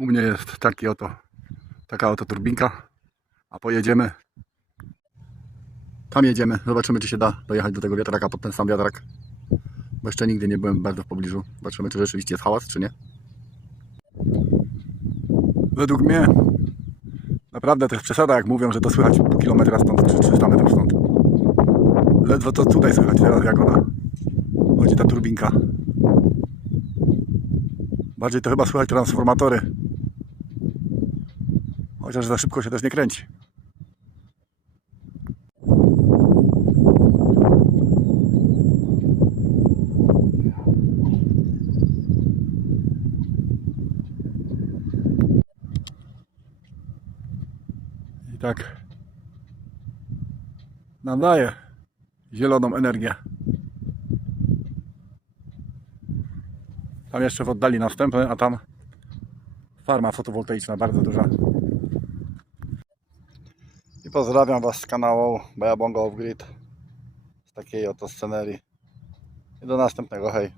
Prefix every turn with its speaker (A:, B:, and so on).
A: U mnie jest taki oto, taka oto turbinka, a pojedziemy. Tam jedziemy, zobaczymy czy się da dojechać do tego wiatraka pod ten sam wiatrak. Bo jeszcze nigdy nie byłem bardzo w pobliżu. Zobaczymy czy rzeczywiście jest hałas, czy nie. Według mnie naprawdę to jest przesada, jak mówią, że to słychać kilometra stąd, czy 300 metrów stąd. Ledwo to tutaj słychać teraz, jak ona chodzi ta turbinka. Bardziej to chyba słychać transformatory. Chociaż za szybko się też nie kręci. I tak nam daje zieloną energię. Tam jeszcze w oddali następny, a tam farma fotowoltaiczna bardzo duża. Pozdrawiam Was z kanału Bajabonga Off Grid z takiej oto scenerii. I do następnego, hej.